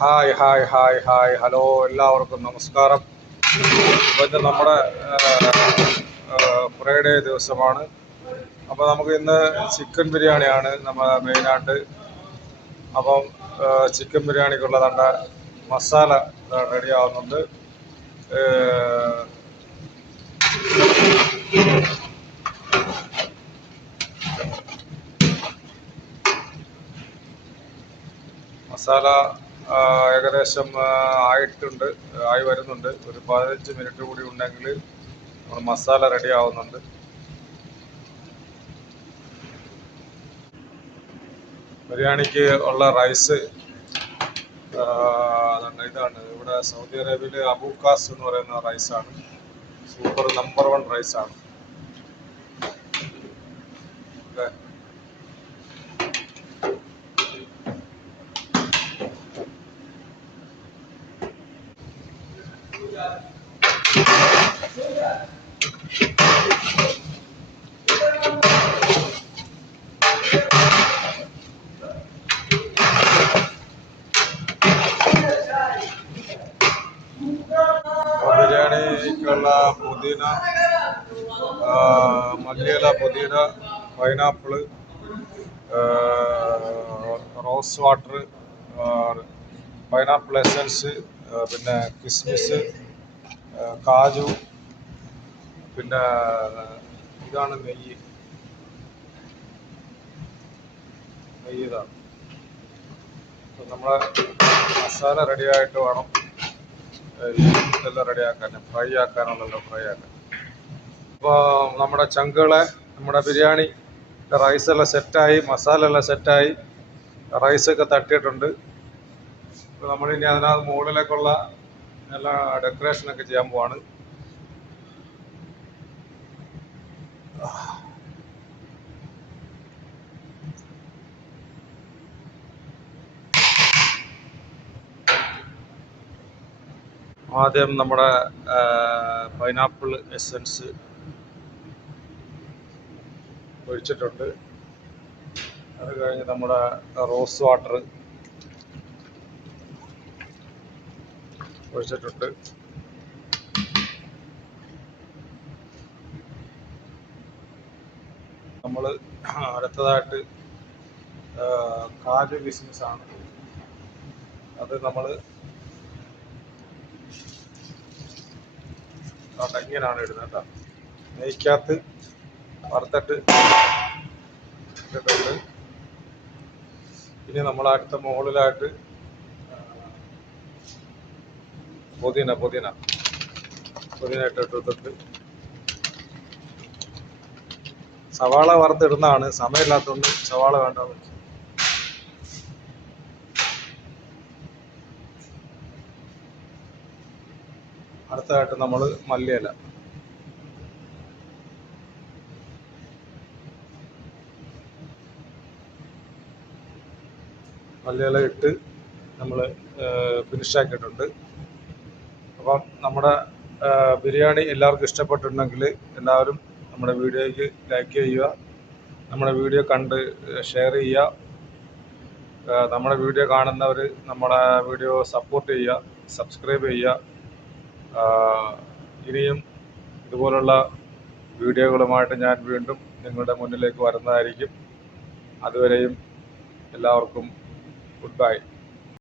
Hi hi hi hi hello, എല്ലാവർക്കും നമസ്കാരം. അപ്പോൾ ഇത് നമ്മുടെ ഫ്രൈഡേ ദിവസമാണ്. അപ്പോൾ നമുക്ക് ഇന്ന് ചിക്കൻ ബിരിയാണിയാണ് നമ്മൾ മെയിനായിട്ട്. അപ്പം ചിക്കൻ ബിരിയാണിക്കുള്ള നല്ല മസാല റെഡി ആവുന്നുണ്ട്. മസാല ഏകദേശം ആയി വരുന്നുണ്ട്. ഒരു 15 മിനിറ്റ് കൂടി ഉണ്ടെങ്കിൽ മസാല റെഡി ആവുന്നുണ്ട്. ബിരിയാണിക്ക് ഉള്ള റൈസ് ഇതാണ്. ഇവിടെ സൗദി അറേബ്യയിൽ അബൂക്കാസ് എന്ന് പറയുന്ന റൈസാണ്. സൂപ്പർ നമ്പർ 1 റൈസാണ്. ബിരിയാണിക്കുള്ള പുതിന, മല്ലിയില, പുതിന, pineapple, rose water, pineapple essence, പിന്നെ കിസ്മിസ്, കാജു, പിന്നെ ഇതാണ് നെയ്യ്. ഇതാണ്. നമ്മളെ മസാല റെഡിയായിട്ട് വേണം ഇതെല്ലാം റെഡിയാക്കാൻ, ഫ്രൈ ആക്കാൻ. അപ്പോൾ നമ്മുടെ ചങ്കുകളെ, നമ്മുടെ ബിരിയാണി റൈസെല്ലാം സെറ്റായി, മസാല എല്ലാം സെറ്റായി, റൈസൊക്കെ തട്ടിയിട്ടുണ്ട്. അപ്പോൾ നമ്മളിനി അതിനകത്ത് മുകളിലേക്കുള്ള എല്ലാ ഡെക്കറേഷനൊക്കെ ചെയ്യാൻ പോവാണ്. ആദ്യം നമ്മുടെ പൈനാപ്പിൾ എസൻസ് ഒഴിച്ചിട്ടുണ്ട്. അത് കഴിഞ്ഞ് നമ്മുടെ റോസ് വാട്ടർ ഒഴിച്ചിട്ടുണ്ട്. നമ്മൾ അടുത്തതായിട്ട് കാജു കിസ്മിസാണ്. അത് നമ്മൾ ഇങ്ങനെയാണ് ഇടുന്നത് കേട്ടോ. നെയ്ക്കകത്ത് വറുത്തിട്ട് ഇട്ടിട്ടുണ്ട്. ഇനി നമ്മൾ അടുത്ത മുകളിലായിട്ട് പുതിന ഇട്ടിട്ടുണ്ട്. സവാള വറുത്തിടുന്നതാണ്, സമയമില്ലാത്തതുകൊണ്ട് സവാള വേണ്ടത്. അടുത്തതായിട്ട് നമ്മൾ മല്ലിയില ഇട്ട് നമ്മൾ ഫിനിഷാക്കിയിട്ടുണ്ട്. അപ്പം നമ്മുടെ ബിരിയാണി എല്ലാവർക്കും ഇഷ്ടപ്പെട്ടിട്ടുണ്ടെങ്കിൽ എല്ലാവരും നമ്മുടെ വീഡിയോയ്ക്ക് ലൈക്ക് ചെയ്യുക, നമ്മുടെ വീഡിയോ കണ്ട് ഷെയർ ചെയ്യുക. നമ്മുടെ വീഡിയോ കാണുന്നവർ നമ്മുടെ വീഡിയോ സപ്പോർട്ട് ചെയ്യുക, സബ്സ്ക്രൈബ് ചെയ്യുക. ഇനിയും ഇതുപോലുള്ള വീഡിയോകളുമായിട്ട് ഞാൻ വീണ്ടും നിങ്ങളുടെ മുന്നിലേക്ക് വരുന്നതായിരിക്കും. അതുവരെയും എല്ലാവർക്കും ഗുഡ് ബൈ.